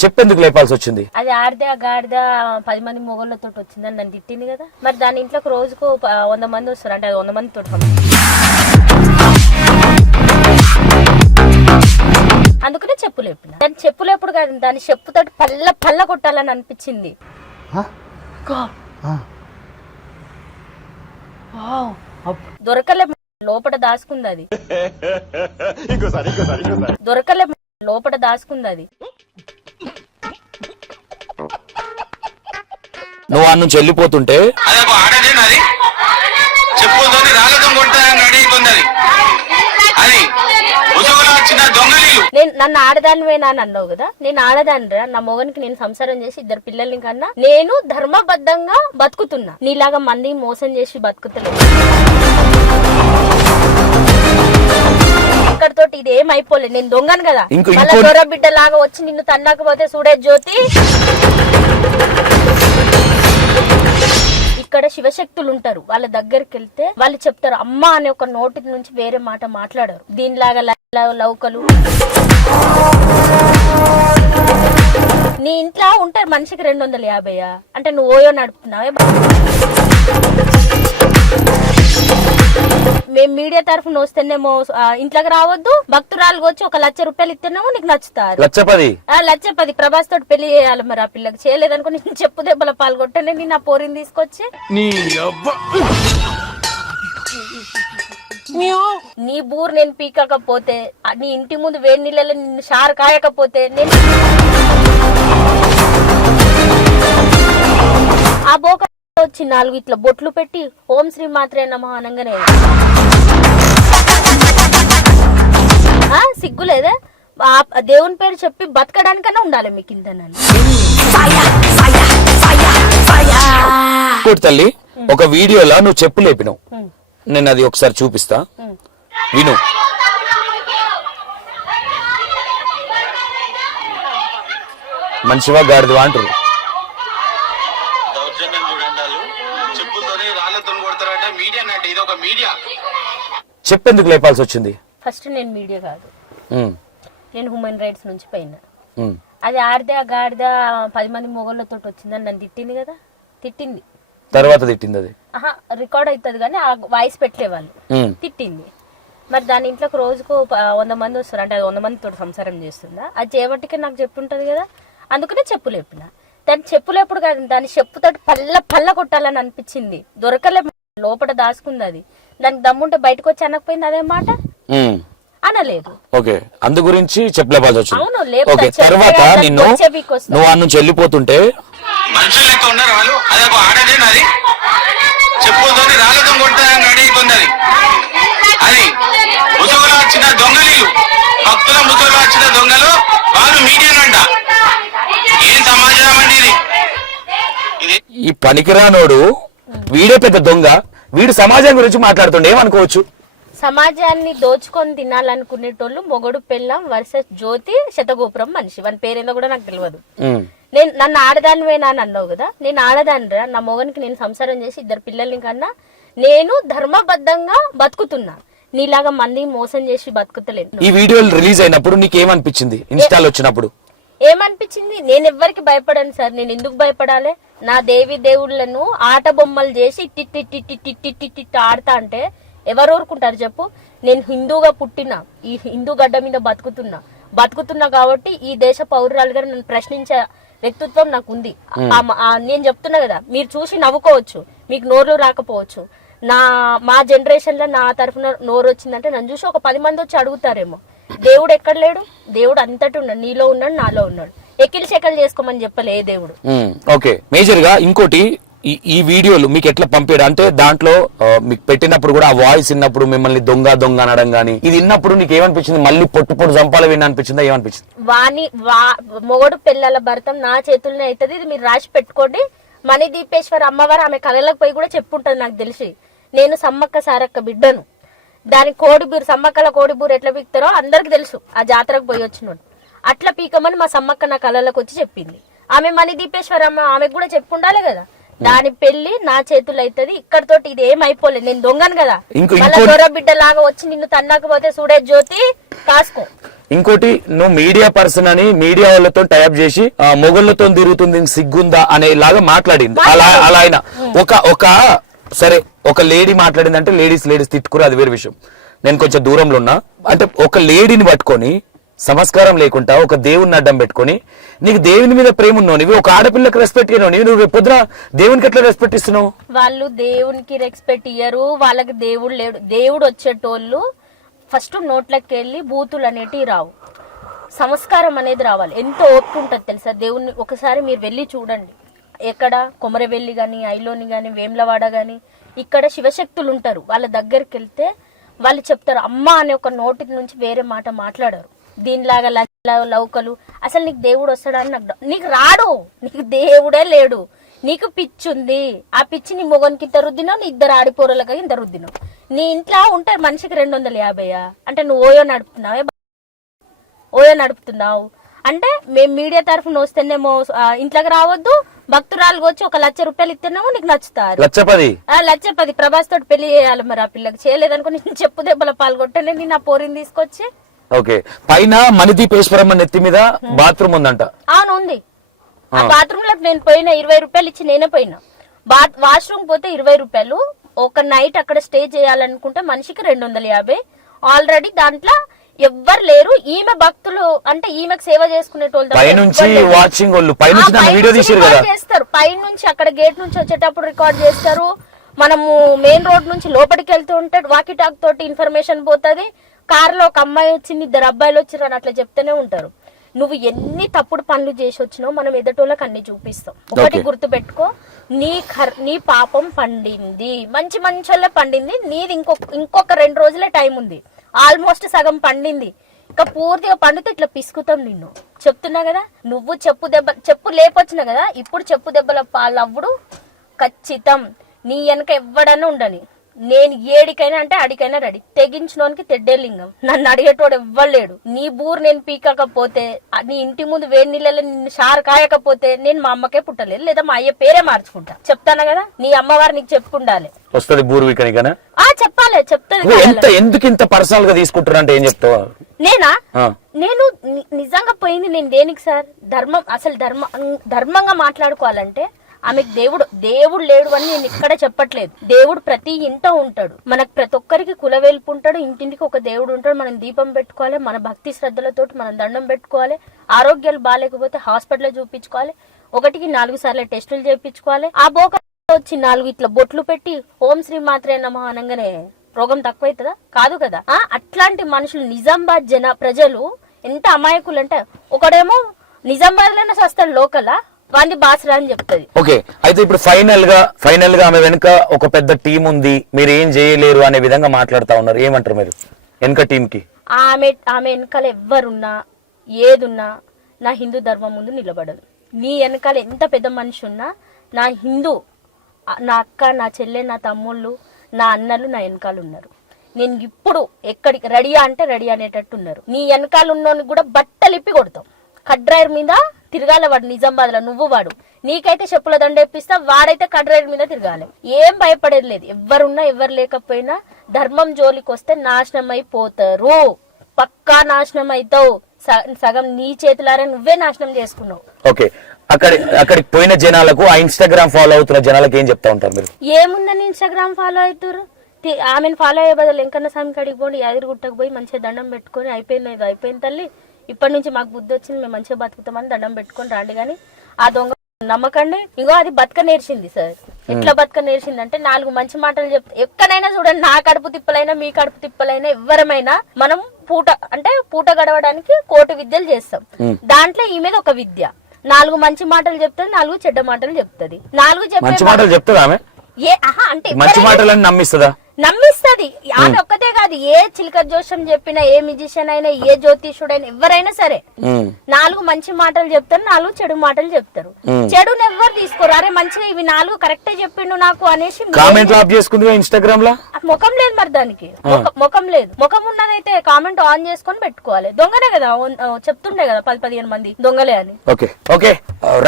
చెప్పేందుకు లేపాల్సి వచ్చింది? అది ఆడదా గాడిద 10 మంది మొగళ్ళతో వచ్చిందని నన్ను తిట్టింది కదా. మరి దాని ఇంట్లోకి రోజుకు 100 మంది వస్తారు అంటే అది 100 మంది తోటి. అందుకనే చెప్పులు ఎప్పుడు దాని చెప్పులు ఎప్పుడు కాదు, దాని చెప్పుతోటి పల్ల కొట్టాలని అనిపించింది. దొరకలే, లోపల దాచుకుంది అది. దొరకలే, లోపల దాచుకుంది అది. నువ్వు అన్న నుంచి వెళ్ళిపోతుంటే నన్ను ఆడదానివేనా అని అన్నావు కదా. నేను ఆడదానిరా, నా మొగనికి నేను సంసారం చేసి 2 పిల్లల్ని కన్నా నేను ధర్మబద్ధంగా బతుకుతున్నా. నీలాగా మంది మోసం చేసి బతుకుతలేదు. ఇక్కడతోటి ఇది ఏమైపోలేదు. నేను దొంగను కదా, మళ్ళా దొర బిడ్డ లాగా వచ్చి నిన్ను తన్నాకపోతే చూడే జ్యోతి. ఇక్కడ శివశక్తులు ఉంటారు, వాళ్ళ దగ్గరికి వెళ్తే వాళ్ళు చెప్తారు అమ్మ అనే ఒక నోటి నుంచి వేరే మాట మాట్లాడారు. దీనిలాగా లౌకలు నీ ఇంట్లో ఉంటారు. మనిషికి 250 అంటే నువ్వు ఓయో నడుపుతున్నావే. మేము మీడియా తరఫున వస్తేనేమో ఇంట్లోకి రావద్దు, భక్తురాలు వచ్చి 1 లక్ష రూపాయలు ఇస్తేనేమో నీకు నచ్చుతారు. 1,10,000 ప్రభాస్ తోటి పెళ్లి చేయాలి. మరి ఆ పిల్లకి చేయలేదనుకో నేను చెప్పు దెబ్బల పాల్గొట్టనే నేను ఆ పోరిని తీసుకొచ్చి నీ బూరు నేను పీకకపోతే, నీ ఇంటి ముందు వేడి నీళ్ళలో నిన్ను షారు కాయకపోతే నేను ఆ బోక వచ్చి 4 ఇట్లా బొట్లు పెట్టి ఓం శ్రీ మాత్రే నమః అనగానే సిగ్గులేదే? దేవుని పేరు చెప్పి బతకడానికన్నా ఉండాలి మీకు ఇంత. తల్లి ఒక వీడియోలో నువ్వు చెప్పు లేపినావు, నేను అది ఒకసారి చూపిస్తా విను. మనిషివా గాడిదవా అంటారు. చెప్పేందుకు లేపాల్సి వచ్చింది? ఫస్ట్ నేను మీడియా కాదు, నేను హ్యూమన్ రైట్స్ నుంచి పోయినా. అది ఆడదా గాడిద 10 మంది మొగళ్ళతో వచ్చిందని నన్ను తిట్టింది కదా. తిట్టింది తర్వాత తిట్టింది అది రికార్డ్ అవుతుంది కానీ ఆ వాయిస్ పెట్టలే వాళ్ళు. తిట్టింది. మరి దాని ఇంట్లోకి రోజుకు 100 మంది వస్తారు అంటే అది 100 మంది తోటి సంసారం చేస్తుందా? అది చేయబట్టికే నాకు చెప్పుంటది కదా. అందుకనే చెప్పులు ఎప్పుడు దాని చెప్పులు ఎప్పుడు కాదు, దాని చెప్పుతోటి పల్ల కొట్టాలని అనిపించింది. దొరకలే, లోపల దాచుకుంది అది. దానికి దమ్ముంటే బయటకు వచ్చి అనకపోయింది అదే మాట అనలేదు. ఓకే, అందు గురించి చెప్పలేపాల్సి వచ్చింది. అవును, తర్వాత నువ్వు అన్న నుంచి వెళ్ళిపోతుంటే మనుషులు లెక్క ఉన్నారు వాళ్ళు. అదొక ఆడదేనది చెప్పుతోని రాళ్ళతో కొట్టాలని అడిగిపోయింది. అది ముసుగులో వచ్చిన దొంగలు, భక్తుల ముసుగులో వచ్చిన దొంగలు వాళ్ళు మీడియానంట. ఏం సమాచారం అండి ఇది? ఈ పనికిరానోడు వీడే పెద్ద దొంగ. వీడు సమాజం గురించి మాట్లాడుతుండే ఏమనుకోవచ్చు? సమాజాన్ని దోచుకొని తినాలనుకునేటోళ్ళు మొగడు పెళ్ళం వర్సెస్ జ్యోతి శతగోపురం మనిషి. వాని పేరేందో కూడా నాకు తెలియదు. నన్ను ఆడదానివేనా అని అన్నావు కదా. నేను ఆడదానిరా, నా మొగనికి నేను సంసారం చేసి 2 పిల్లల్ని కన్నా నేను ధర్మబద్ధంగా బతుకుతున్నా. నీలాగా మంది మోసం చేసి బతుకుతలేదు. ఈ వీడియో రిలీజ్ అయినప్పుడు నీకు ఏమనిపించింది? ఇన్స్టాల్ వచ్చినప్పుడు ఏమనిపించింది? నేను ఎవ్వరికి భయపడాను సార్. నేను ఎందుకు భయపడాలి? నా దేవి దేవుళ్లను ఆట బొమ్మలు చేసి టిట్టి ఆడతా అంటే ఎవరు ఊరుకుంటారు చెప్పు? నేను హిందూగా పుట్టినా, ఈ హిందూ గడ్డ మీద బతుకుతున్నా కాబట్టి ఈ దేశ పౌరురాలుగా నన్ను ప్రశ్నించే వ్యక్తిత్వం నాకు ఉంది. నేను చెప్తున్నా కదా, మీరు చూసి నవ్వుకోవచ్చు, మీకు నోరు రాకపోవచ్చు. మా జనరేషన్ లో నా తరఫున నోరు వచ్చిందంటే నన్ను చూసి ఒక 10 మంది వచ్చి అడుగుతారేమో. దేవుడు ఎక్కడ లేడు? దేవుడు అంతటి ఉన్నాడు, నీలో ఉన్నాడు, నాలో ఉన్నాడు. ఎకిలి చెకలు చేసుకోమని చెప్పలే దేవుడు. ఓకే, మేజర్ గా ఇంకోటి ఈ వీడియోలు మీకు ఎట్లా పంపాడు అంటే దాంట్లో మీకు పెట్టినప్పుడు కూడా ఆ వాయిస్ విన్నప్పుడు మిమ్మల్ని దొంగ అనడం గానీ ఇది విన్నప్పుడు నీకు ఏమనిపించింది? మళ్ళీ పొట్టు చంపాలి విన్న అనిపించిందా? ఏమనిపించింది? మొగడు పిల్లల భర్తం నా చేతుల్లోనే అవుతుంది, ఇది మీరు రాసి పెట్టుకోండి. మణిదీపేశ్వర అమ్మవారు ఆమె కళలకు పోయి కూడా చెప్పుంటది. నాకు తెలిసి నేను సమ్మక్క సారక్క బిడ్డను. దాని కోడిబూరు, సమ్మక్కల కోడిబూరు ఎట్లా పీకుతారో అందరికి తెలుసు. ఆ జాతరకు పోయి వచ్చినోడు అట్లా పీకమని మా సమ్మక్క నా కళలకు వచ్చి చెప్పింది. ఆమె మణిదీపేశ్వర అమ్మ, ఆమెకు కూడా చెప్పుండాలి కదా. దాని పెళ్లి నా చేతులు అవుతుంది. ఇక్కడతోటి ఇది ఏమైపోలేదు. నేను దొంగను కదా, మళ్ళీ దొర బిడ్డ లాగా వచ్చి నిన్ను తన్నాకపోతే చూడే జ్యోతి కాసుకో. ఇంకోటి నువ్వు మీడియా పర్సన్ అని మీడియా వాళ్ళతో టైప్ చేసి మొగుళ్ళతో తిరుగుతుంది సిగ్గుందా అనేలాగా మాట్లాడింది. అలా ఆయన ఒక సరే ఒక లేడీ మాట్లాడిందంటే లేడీస్ తిట్టుకురు, అది వేరే విషయం. నేను కొంచెం దూరంలో ఉన్నా. అంటే ఒక లేడీని పట్టుకొని సంస్కారం లేకుండా ఒక దేవుడిని అడ్డం పెట్టుకొని నీకు దేవుని మీద ప్రేమ ఉన్నావు, నీవు ఒక ఆడపిల్లకి రెస్పెక్ట్ ఇవ్వను, నువ్వు రేపు పొద్దున దేవునికి ఎట్లా రెస్పెక్ట్ ఇస్తున్నావు? వాళ్ళు దేవునికి రెస్పెక్ట్ ఇయ్యరు, వాళ్ళకి దేవుడు లేడు. దేవుడు వచ్చేటోళ్ళు ఫస్ట్ నోట్లకి వెళ్ళి బూతులు అనేటివి రావు, సంస్కారం అనేది రావాలి. ఎంతో ఓపిక ఉంటుంది తెలుసా దేవుణ్ణి. ఒకసారి మీరు వెళ్ళి చూడండి, ఎక్కడ కొమరవెల్లి గాని, ఐలోని గాని, వేములవాడ గాని, ఇక్కడ శివశక్తులు ఉంటారు. వాళ్ళ దగ్గరికి వెళ్తే వాళ్ళు చెప్తారు అమ్మ అనే ఒక నోటి నుంచి వేరే మాట మాట్లాడారు. దీనిలాగా లౌకలు అసలు నీకు దేవుడు వస్తాడని నీకు రాడు, నీకు దేవుడే లేడు, నీకు పిచ్చి ఉంది. ఆ పిచ్చి నీ మొగనికి ఇంత రుద్దినావు, నీ ఇద్దరు ఆడిపోరలకి ఇంత రుద్దినావు. నీ ఇంట్లో ఉంటారు మనిషికి 250 అంటే నువ్వు ఓయో నడుపుతున్నావు అంటే మేము మీడియా తరఫున వస్తేనేమో ఇంట్లోకి రావద్దు, భక్తురాలు వచ్చి 1,00,000 రూపాయలు ఇస్తేనేమో నీకు నచ్చుతారు. 1,10,000 ప్రభాస్ తోటి పెళ్లి చేయాలి. మరి ఆ పిల్లకి చేయలేదనుకో నేను చెప్పు దెబ్బల పాల్గొట్టనే నేను ఆ పోరిని తీసుకొచ్చి. ఓకే, పైన మణిదీపేశ్వరమ్మ నెత్తి మీద బాత్రూమ్ ఉందంట. అవును ఉంది. ఆ బాత్రూమ్ లోకి నేను పోయినా 20 రూపాయలు ఇచ్చి నేనే పోయినా. వాష్రూమ్ పోతే 20 రూపాయలు. ఒక నైట్ అక్కడ స్టే చేయాలనుకుంటే మనిషికి 250. ఆల్రెడీ దాంట్లో ఎవ్వరు లేరు. ఈమె భక్తులు అంటే ఈమెకు సేవ చేసుకునేటోళ్ళు చేస్తారు. పైనుంచి అక్కడ గేట్ నుంచి వచ్చేటప్పుడు రికార్డ్ చేస్తారు. మనము మెయిన్ రోడ్ నుంచి లోపలికి వెళ్తూ ఉంటే వాకీ టాక్ తోటి ఇన్ఫర్మేషన్ పోతుంది. కారులో ఒక అమ్మాయి వచ్చింది, 2 అబ్బాయిలు వచ్చారు అని అట్లా చెప్తూనే ఉంటారు. నువ్వు ఎన్ని తప్పుడు పనులు చేసి వచ్చినావు మనం ఎదుటోళ్ళకి అన్ని చూపిస్తాం. ఒకటి గుర్తు పెట్టుకో, నీ పాపం పండింది, మంచి మంచోళ్ళే పండింది. నీది ఇంకొక 2 రోజులే టైం ఉంది. ఆల్మోస్ట్ సగం పండింది. ఇంకా పూర్తిగా పండితే ఇట్లా పిసుకుతాం నిన్ను. చెప్తున్నా కదా, నువ్వు చెప్పు లేపొచ్చిన కదా, ఇప్పుడు చెప్పు దెబ్బల పాలవ్వుడు ఖచ్చితం. నీ వెనక ఎవ్వడన్నా ఉండని, నేను ఏడికైనా అంటే అడికైనా రెడీ. తెగించినోనికి తెడ్డే లింగం. నన్ను అడిగేటోడు ఎవ్వలేడు. నీ బూరు నేను పీకకపోతే, నీ ఇంటి ముందు వేడి నీళ్ళలో నిన్ను షారు కాయకపోతే నేను మా అమ్మకే పుట్టలేదు, లేదా మా అయ్య పేరే మార్చుకుంటా. చెప్తాను కదా, నీ అమ్మవారు నీకు చెప్పుకుండాలి. వస్తుంది బూరు వీకనికనా? చెప్పాలి, చెప్తాను. ఎందుకు ఇంత పర్సనల్ గా తీసుకుంటున్నా అంటే ఏం చెప్తావా? నేను నిజంగా పోయింది నేను దేనికి సార్? అసలు ధర్మంగా మాట్లాడుకోవాలంటే ఆమెకు దేవుడు లేడు అని నేను ఇక్కడ చెప్పట్లేదు. దేవుడు ప్రతి ఇంట ఉంటాడు. మనకు ప్రతి ఒక్కరికి కులవేల్పు ఉంటాడు. ఇంటింటికి ఒక దేవుడు ఉంటాడు. మనం దీపం పెట్టుకోవాలి, మన భక్తి శ్రద్ధలతోటి మనం దండం పెట్టుకోవాలి. ఆరోగ్యాలు బాగాలేకపోతే హాస్పిటల్ చూపించుకోవాలి. 1కి 4 సార్లు టెస్టులు చేయించుకోవాలి. ఆ బోక వచ్చి 4 ఇట్లా బొట్లు పెట్టి ఓం శ్రీ మాత్రే నమః అనగానే రోగం తక్కువైతుందా? కాదు కదా. అట్లాంటి మనుషులు నిజామాబాద్ ప్రజలు ఎంత అమాయకులు అంటే, ఒకడేమో నిజామాబాద్ లోనే సస్తాడు లోకల్, వాంది బాసరా అని చెప్తుంది. ఓకే, అయితే ఇప్పుడు ఫైనల్ గా ఆమె వెనుక ఒక పెద్ద టీం ఉంది, మీరు ఏం చేయలేరు అనే విధంగా మాట్లాడుతా ఉన్నారు. ఏమంటారు మీరు వెనుక టీం కి? ఆమె వెనకాల ఎవ్వరున్నా ఏదున్నా నా హిందూ ధర్మం ముందు నిలబడదు. నీ వెనకాల ఎంత పెద్ద మనిషి ఉన్నా నా నా అక్క, నా చెల్లె, నా తమ్ముళ్ళు, నా అన్నలు నా వెనకాల ఉన్నారు. నేను ఇప్పుడు ఎక్కడికి రెడీ అంటే రెడీ అనేటట్టు ఉన్నారు. నీ వెనకాల ఉన్నోని కూడా బట్టలిప్పి కొడతాం. కడ్రైర్ మీద తిరగాల వాడు నిజామాబాద్ లో. నువ్వు వాడు నీకైతే చెప్పుల దండ ఎప్పిస్తా, వాడైతే కడ్రైర్ మీద తిరగాలి. ఏం భయపడేది లేదు. ఎవరున్నా ఎవరు లేకపోయినా ధర్మం జోలికి వస్తే నాశనం అయిపోతారు. పక్కా నాశనం అవుతావు. సగం నీ చేతులారా నువ్వే నాశనం చేసుకున్నావు. ఓకే, అక్కడికి పోయిన జనాలకు, ఆ ఇన్స్టాగ్రామ్ ఫాలో అవుతున్న జనాలకు ఏం చెప్తా ఉంటారు మీరు? ఏముందని ఇన్స్టాగ్రామ్ ఫాలో అవుతారు? ఆమెను ఫాలో అయ్యే బదులు వెంకన్న స్వామి కాడికి పోండి, యాదగిరిగుట్టకు పోయి మంచిగా దండం పెట్టుకొని అయిపోయింది తల్లి, ఇప్పటి నుంచి మాకు బుద్ధి వచ్చింది, మేము మంచిగా బతుకుతామని దండం పెట్టుకొని రాండి. కానీ ఆ దొంగ నమ్మకండి. ఇంకో అది బతక నేర్చింది సార్. ఎట్లా బతక నేర్చింది అంటే 4 మంచి మాటలు చెప్తా. ఎక్కడైనా చూడండి, నా కడుపు తిప్పలైనా మీ కడుపు తిప్పలైనా ఎవరమైనా మనం పూట గడవడానికి 1,000 విద్యలు చేస్తాం. దాంట్లో ఈ మీద ఒక విద్య. 4 మంచి మాటలు చెప్తుంది, 4 చెడ్డ మాటలు చెప్తుంది. 4 మంచి మాటలు చెప్తుందా ఆమె? అంటే మంచి మాటలని నమ్మిస్తుందా? నమ్మిస్తుంది. ఆమె ఒక్కతే కాదు, ఏ చిలక జోషం చెప్పినా, ఏ మ్యూజిషియన్ అయినా, ఏ జ్యోతిషుడైనా, ఎవరైనా సరే 4 మంచి మాటలు చెప్తారు, 4 చెడు మాటలు చెప్తారు. చెడుని ఎవరు తీసుకోరు. అరే మంచిగా ఇవి 4 కరెక్టే చెప్పిండు నాకు అనేసి ఇన్స్టాగ్రామ్ లో ముఖం లేదు. మరి దానికి ముఖం లేదు. ముఖం ఉన్నదైతే కామెంట్ ఆన్ చేసుకొని పెట్టుకోవాలి. దొంగనే కదా చెప్తుండే కదా 10-15 మంది దొంగలే అని. ఓకే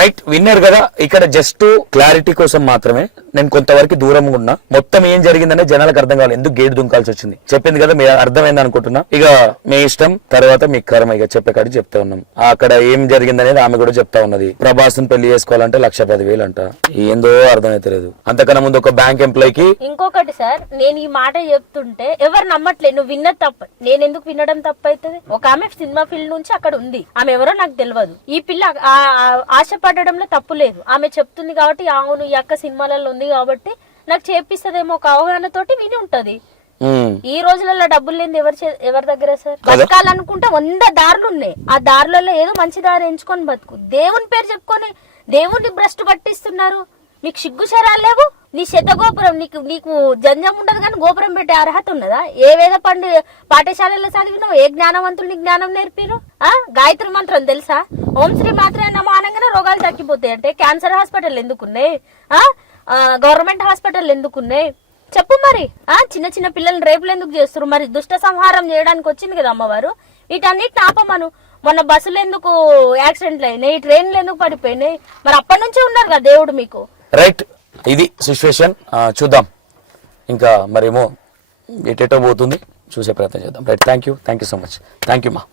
రైట్, విన్నర్ కదా. ఇక్కడ జస్ట్ క్లారిటీ కోసం మాత్రమే నేను కొంతవరకు దూరంగా ఉన్నా. మొత్తం ఏం జరిగిందనే జనాలకు నాకు అర్థం కావాలి ఎందుకు గేట్ దుంకాల్సి వచ్చింది. చెప్పింది కదా, మీ అర్థమైంది అనుకుంటున్నా. ఇక మీ ఇష్టం, తర్వాత మీ కర్మ. ఇక చెప్పే కాడికి చెప్తా ఉన్నాం. అక్కడ ఏం జరిగిందనేది ఆమె కూడా చెప్తా ఉన్నది. ప్రభాస్ పెళ్లి చేసుకోవాలంటే 1,10,000 అంట. ఏందో అర్థమైతే లేదు. అంతకన్నా ముందు ఒక బ్యాంక్ ఎంప్లాయ్కి ఇంకొకటి సార్, నేను ఈ మాట చెప్తుంటే ఎవరు నమ్మట్లేదు. నువ్వు విన్నది తప్ప, నేను ఎందుకు వినడం తప్పైతుంది? ఒక ఆమె సినిమా ఫీల్డ్ నుంచి అక్కడ ఉంది, ఆమె ఎవరో నాకు తెలియదు. ఈ పిల్ల ఆశపడడంలో తప్పు లేదు. ఆమె చెప్తుంది కాబట్టి అవును ఈ అక్క సినిమాలలో ఉంది కాబట్టి నాకు చేపిస్తదేమో ఒక అవగాహనతోటి విని ఉంటది. ఈ రోజులలో డబ్బులు లేని ఎవరి దగ్గర సార్? బతకాలనుకుంటే 100 దారులు ఉన్నాయి. ఆ దారులలో ఏదో మంచి దారి ఎంచుకొని బతుకు. దేవుని పేరు చెప్పుకొని దేవుణ్ణి భ్రష్టు పట్టిస్తున్నారు. నీకు సిగ్గు శరాలు లేవు. నీ శత గోపురం నీకు జంజం ఉండదు కానీ గోపురం పెట్టే అర్హత ఉన్నదా? ఏ వేద పాఠశాలలో చదివినావు? ఏ జ్ఞానవంతులు నీకు జ్ఞానం నేర్పిరు? గాయత్రి మంత్రం తెలుసా? ఓం శ్రీ మాత్రే నమః అనగానే రోగాలు తగ్గిపోతాయి అంటే క్యాన్సర్ హాస్పిటల్ ఎందుకున్నాయి? గవర్నమెంట్ హాస్పిటల్ ఎందుకున్నాయి చెప్పు మరి? చిన్న చిన్న పిల్లల్ని రేపులు ఎందుకు చేస్తారు? మరి దుష్ట సంహారం చేయడానికి వచ్చింది కదా అమ్మవారు. వీటన్నిటిని ఆపమను. మొన్న బస్సులు ఎందుకు యాక్సిడెంట్లు అయినాయి, ట్రైన్లు ఎందుకు పడిపోయినాయి? మరి అప్పటి నుంచే ఉన్నారు కదా దేవుడు మీకు. రైట్, ఇది సిచ్యువేషన్. చూద్దాం ఇంకా మరేమో ఎటెటో పోతుంది, చూసే ప్రయత్నం చేద్దాం. Right, thank you so much. Thank you మా.